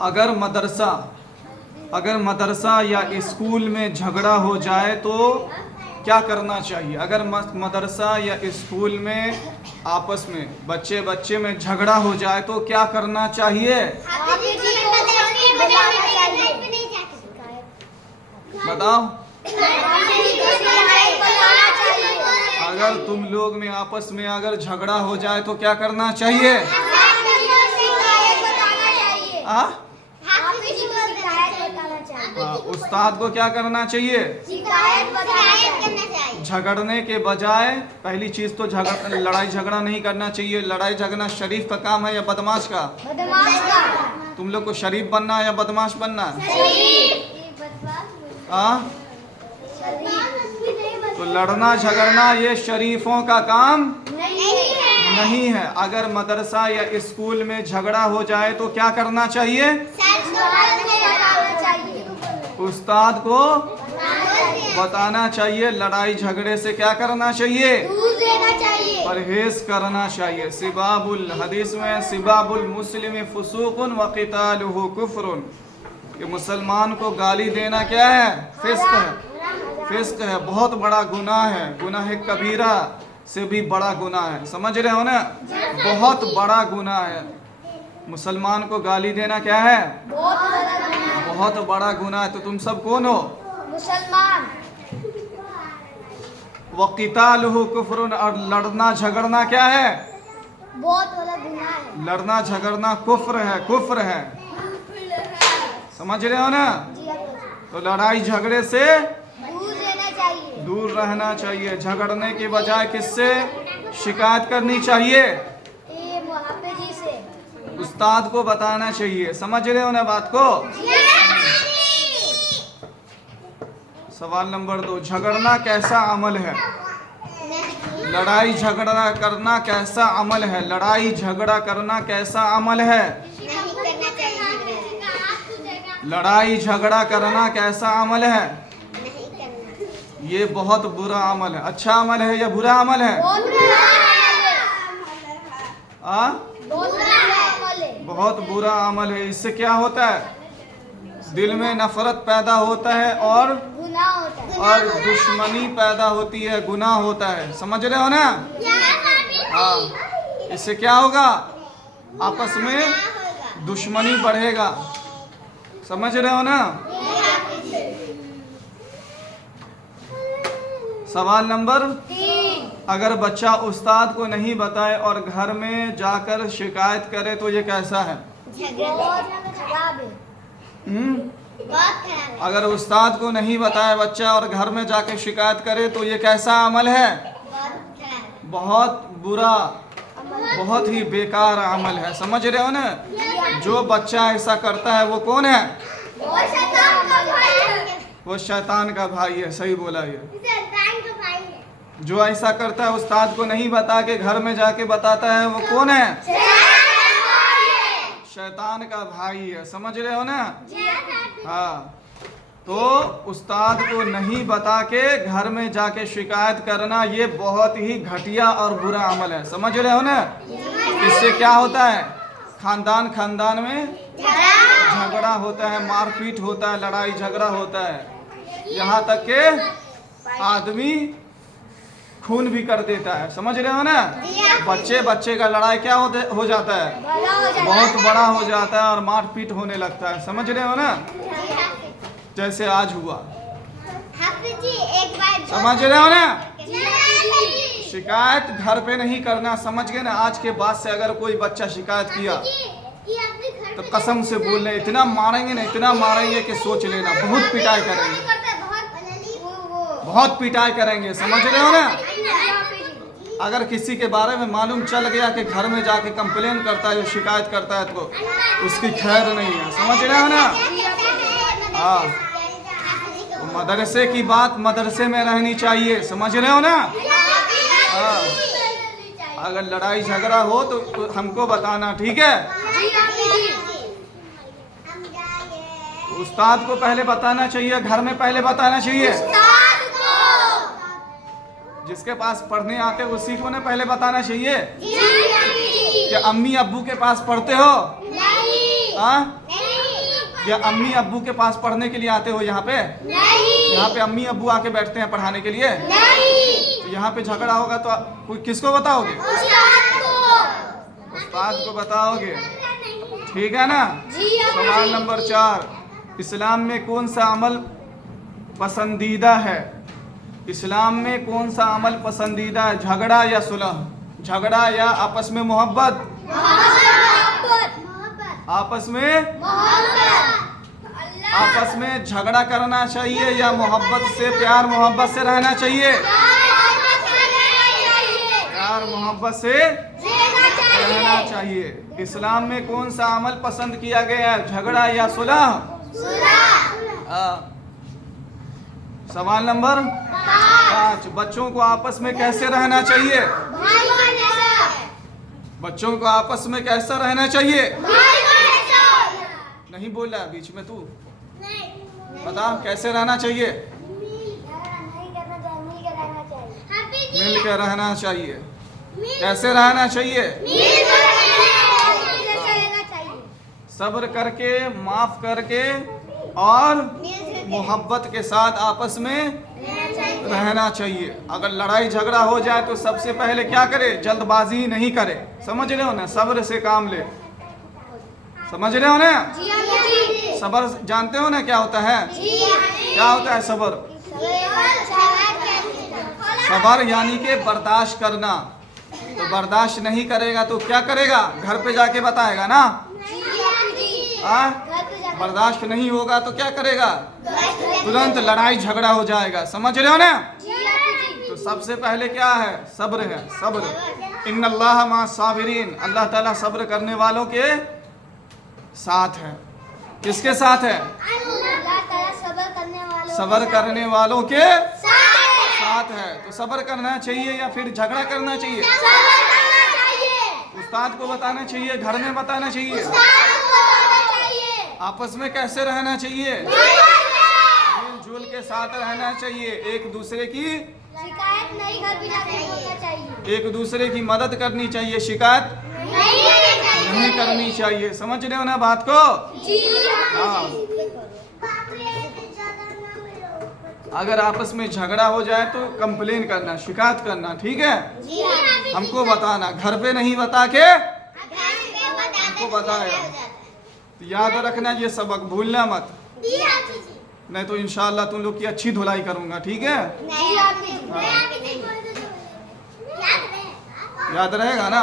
अगर मदरसा या स्कूल में झगड़ा हो जाए तो क्या करना चाहिए? अगर मदरसा या स्कूल में आपस में बच्चे में झगड़ा हो जाए तो क्या करना चाहिए? बताओ। अगर तुम लोग में आपस में अगर झगड़ा हो जाए तो क्या करना चाहिए? उस्ताद को क्या करना चाहिए? झगड़ने के बजाय पहली चीज तो लड़ाई झगड़ा नहीं करना चाहिए। लड़ाई झगड़ा शरीफ का काम है या बदमाश का? तुम लोग को शरीफ बनना है या बदमाश बनना है? तो लड़ना झगड़ना ये शरीफों का काम नहीं है। अगर मदरसा या स्कूल में झगड़ा हो जाए तो क्या करना चाहिए? उस्ताद को बताना चाहिए। लड़ाई झगड़े से क्या करना चाहिए? परहेज करना चाहिए। सिबाबुल हदीस में सिबाबुल मुस्लिम फुसूकुन व क़ितालुहु कुफ्रुन, कि मुसलमान को गाली देना क्या है? फिस्क है। फिस्क है, बहुत बड़ा गुनाह है। गुनाह कबीरा से भी बड़ा गुनाह है। समझ रहे हो ना? बहुत बड़ा गुनाह है। मुसलमान को गाली देना क्या है? बहुत बड़ा गुनाह है। तो तुम सब कौन हो? मुसलमान। वक़ितालुहु कुफ्रुन, और लड़ना झगड़ना क्या है? बहुत बड़ा गुनाह है। लड़ना झगड़ना कुफ्र है। समझ रहे हो ना? तो लड़ाई झगड़े से दूर रहना चाहिए। झगड़ने के बजाय किससे शिकायत करनी चाहिए? मुहब्बत से। उस्ताद को बताना चाहिए। समझ रहे हो ना बात को? सवाल नंबर 2, झगड़ना कैसा अमल है? लड़ाई झगड़ा करना कैसा अमल है? लड़ाई झगड़ा करना कैसा अमल है? लड़ाई झगड़ा करना कैसा अमल है? ये बहुत बुरा अमल है। अच्छा अमल है या बुरा अमल है? बहुत बुरा अमल है। इससे क्या होता है? दिल में नफरत पैदा होता है और दुश्मनी पैदा होती है, गुनाह होता है। समझ रहे हो ना? हाँ, इससे क्या होगा? आपस में दुश्मनी बढ़ेगा। समझ रहे हो ना? सवाल नंबर 3, अगर बच्चा उस्ताद को नहीं बताए और घर में जाकर शिकायत करे तो ये कैसा है? अगर उस्ताद को नहीं बताए बच्चा और घर में जाकर शिकायत करे तो ये कैसा अमल है? बहुत बुरा, बहुत ही बेकार अमल है। समझ रहे हो ना? जो बच्चा ऐसा करता है वो कौन है? वो शैतान का भाई है। सही बोला ये। जो ऐसा करता है उस्ताद को नहीं बता के घर में जाके बताता है वो कौन है? शैतान का भाई है। समझ रहे हो ना? हाँ, तो उस्ताद को नहीं बता के घर में जाके शिकायत करना ये बहुत ही घटिया और बुरा अमल है। समझ रहे हो ना? इससे क्या होता है? खानदान में झगड़ा होता है, मारपीट होता है, लड़ाई झगड़ा होता है, यहाँ तक के आदमी खून भी कर देता है। समझ रहे हो ना? बच्चे का लड़ाई क्या हो जाता है? बहुत बड़ा हो जाता है और मारपीट होने लगता है। समझ रहे हो ना? जैसे आज हुआ। समझ रहे हो ना? शिकायत घर पे नहीं करना। समझ गए ना? आज के बाद से अगर कोई बच्चा शिकायत किया तो कसम से बोल रहे इतना मारेंगे ना, इतना मारेंगे कि सोच लेना। बहुत पिटाई करेंगे, बहुत पिटाई करेंगे। समझ रहे हो ना? अगर किसी के बारे में मालूम चल गया कि घर में जाके कंप्लेन करता है, शिकायत करता है, तो उसकी खैर नहीं है। समझ रहे हो ना? हाँ, तो मदरसे की बात मदरसे में रहनी चाहिए। समझ रहे हो ना? हाँ, अगर लड़ाई झगड़ा हो तो हमको बताना, ठीक है? उस्ताद को पहले बताना चाहिए, घर में पहले बताना चाहिए। जिसके पास पढ़ने आते हो उसी को ना पहले बताना चाहिए। क्या अम्मी अब्बू के पास पढ़ते हो? हाँ, या अम्मी अब्बू के पास पढ़ने के लिए आते हो यहाँ पे? नहीं। यहाँ पे अम्मी अब्बू आके बैठते हैं पढ़ाने के लिए? नहीं। तो यहाँ पे झगड़ा होगा तो कोई किसको बताओगे? उस्ताद को। उस्ताद को बताओगे, ठीक है ना? जी सवाल नंबर 4, इस्लाम में कौन सा अमल पसंदीदा है? इस्लाम में कौन सा अमल पसंदीदा है? झगड़ा या सुलह? झगड़ा या आपस में मोहब्बत? आपस में आपस में झगड़ा करना चाहिए या मोहब्बत से, प्यार मोहब्बत से रहना चाहिए? प्यार मोहब्बत से रहना चाहिए। इस्लाम में कौन सा अमल पसंद किया गया है? झगड़ा या सुलह? सवाल नंबर 5, बच्चों को आपस में कैसे रहना चाहिए? बच्चों को आपस में कैसा रहना चाहिए? नहीं बोल रहा है बीच में तू, बता कैसे रहना चाहिए? मिल कर रहना चाहिए। कैसे रहना चाहिए? सब्र करके, माफ करके और मोहब्बत के साथ आपस में रहना चाहिए। अगर लड़ाई झगड़ा हो जाए तो सबसे पहले क्या करे? जल्दबाजी नहीं करे, समझ रहे हो ना? सब्र से काम ले, समझ रहे हो ना? सब्र जानते हो ना क्या होता है? क्या होता है सब्र? सब्र यानी कि बर्दाश्त करना। तो बर्दाश्त नहीं करेगा तो क्या करेगा? घर पे जाके बताएगा ना? बर्दाश्त नहीं होगा तो क्या करेगा? तुरंत लड़ाई झगड़ा हो जाएगा, समझ रहे हो ना? तो सबसे पहले क्या है? सब्र है, सब्र। इन्नल्लाह मा साबिरीन, अल्लाह ताला सब्र करने वालों के साथ है। किसके साथ है? सब्र करने वालों के साथ है। तो सब्र करना चाहिए या फिर झगड़ा करना चाहिए? उस्ताद को बताना चाहिए, घर में बताना चाहिए? आपस में कैसे रहना चाहिए? मिलजुल के साथ रहना चाहिए। एक दूसरे की शिकायत नहीं करनी चाहिए। एक दूसरे की मदद करनी चाहिए, शिकायत नहीं करनी चाहिए। समझ रहे हो ना बात को? हाँ। अगर आपस में झगड़ा हो जाए तो कंप्लेन करना, शिकायत करना, ठीक है? हमको बताना, घर पे नहीं बता के हमको बताएगा। तो याद रखना ये सबक, भूलना मत, नहीं तो इंशाल्लाह तुम लोग की अच्छी धुलाई करूंगा, ठीक है? याद रहेगा ना?